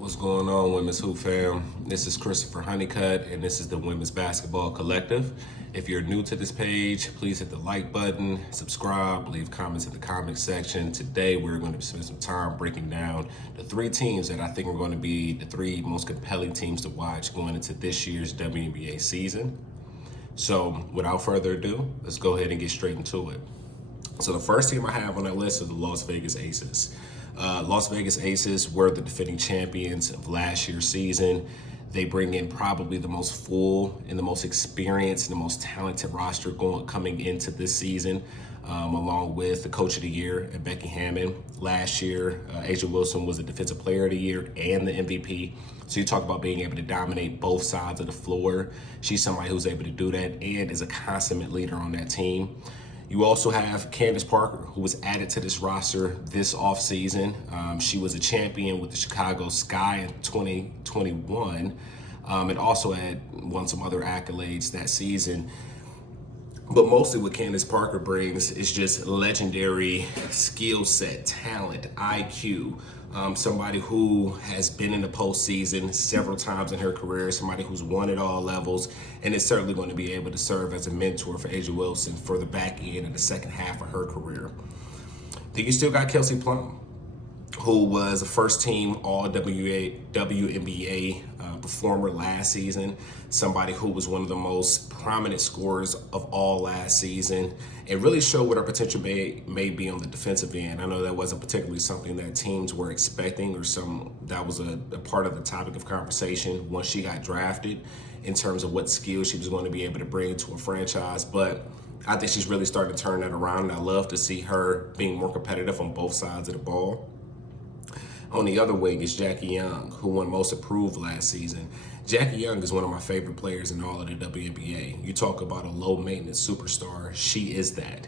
What's going on, Women's Hoop fam? This is Christopher Honeycutt, and this is the Women's Basketball Collective. If you're new to this page, please hit the like button, subscribe, leave comments in the comment section. Today, we're going to spend some time breaking down the three teams that I think are going to be the three most compelling teams to watch going into this year's WNBA season. So, without further ado, let's go ahead and get straight into it. So, the first team I have on that list is the Las Vegas Aces. Las Vegas Aces were the defending champions of last year's season. They bring in probably the most full and the most experienced and the most talented roster coming into this season, along with the Coach of the Year, Becky Hammon. Last year, A'ja Wilson was the Defensive Player of the Year and the MVP. So you talk about being able to dominate both sides of the floor. She's somebody who's able to do that and is a consummate leader on that team. You also have Candace Parker, who was added to this roster this offseason. She was a champion with the Chicago Sky in 2021 and also had won some other accolades that season. But mostly what Candace Parker brings is just legendary skill set, talent, IQ. Somebody who has been in the postseason several times in her career, somebody who's won at all levels, and is certainly going to be able to serve as a mentor for A'ja Wilson for the back end and the second half of her career. Then you still got Kelsey Plum, who was a first-team All-WNBA performer last season, somebody who was one of the most prominent scorers of all last season, and really showed what her potential may be on the defensive end. I know that wasn't particularly something that teams were expecting, or that was a part of the topic of conversation once she got drafted in terms of what skills she was going to be able to bring to a franchise. But I think she's really starting to turn that around, and I love to see her being more competitive on both sides of the ball. On the other wing is Jackie Young, who won Most Improved last season. Jackie Young is one of my favorite players in all of the WNBA. You talk about a low-maintenance superstar, she is that.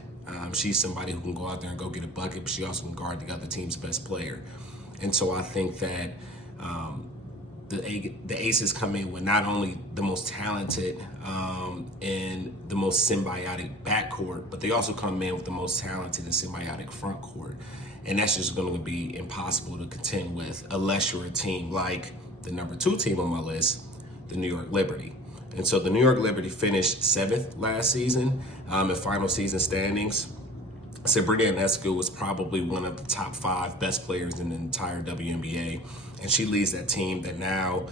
She's somebody who can go out there and go get a bucket, but she also can guard the other team's best player. And so I think that the Aces come in with not only the most talented and the most symbiotic backcourt, but they also come in with the most talented and symbiotic front court. And that's just going to be impossible to contend with unless you're a team like the number 2 team on my list, the New York Liberty. And so the New York Liberty finished 7th last season in final season standings. Sabrina Ionescu was probably one of the top 5 best players in the entire WNBA. And she leads that team that now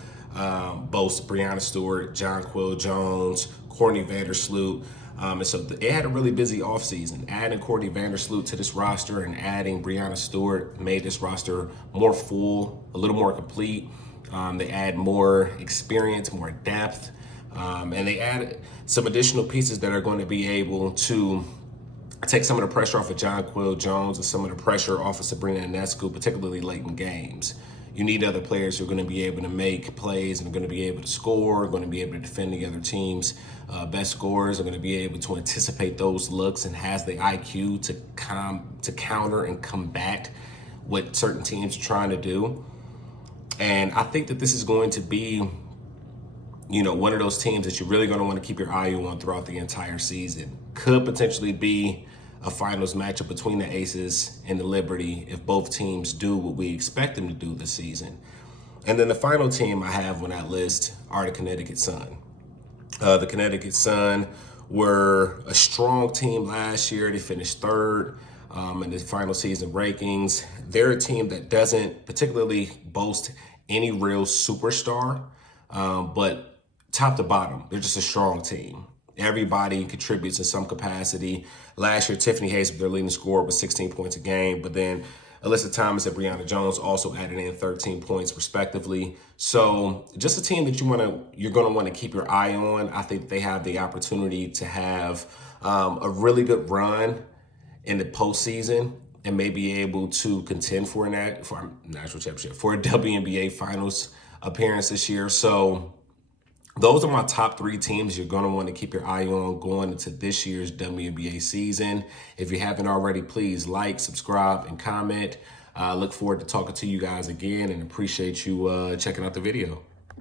boasts Breanna Stewart, Jonquel Jones, Courtney Vandersloot. And so it had a really busy offseason. Adding Courtney Vandersloot to this roster and adding Breanna Stewart made this roster more full, a little more complete. They add more experience, more depth, and they added some additional pieces that are going to be able to take some of the pressure off of Jonquel Jones and some of the pressure off of Sabrina Ionescu, particularly late in games. You need other players who are going to be able to make plays and are going to be able to score, are going to be able to defend the other team's best scorers, are going to be able to anticipate those looks and has the IQ to counter and combat what certain teams are trying to do. And I think that this is going to be, one of those teams that you're really going to want to keep your eye on throughout the entire season. Could potentially be a finals matchup between the Aces and the Liberty if both teams do what we expect them to do this season. And then the final team I have on that list are the Connecticut Sun. The Connecticut Sun were a strong team last year. They finished 3rd in the final season rankings. They're a team that doesn't particularly boast any real superstar, but top to bottom, they're just a strong team. Everybody contributes in some capacity. Last year, Tiffany Hayes, their leading scorer, was 16 points a game, but then Alyssa Thomas and Breanna Jones also added in 13 points respectively. So just a team that you're going to want to keep your eye on. I think they have the opportunity to have a really good run in the postseason and may be able to contend for a national championship, for a WNBA finals appearance this year. So those are my top 3 teams you're going to want to keep your eye on going into this year's WNBA season. If you haven't already, please like, subscribe, and comment. Look forward to talking to you guys again and appreciate you checking out the video.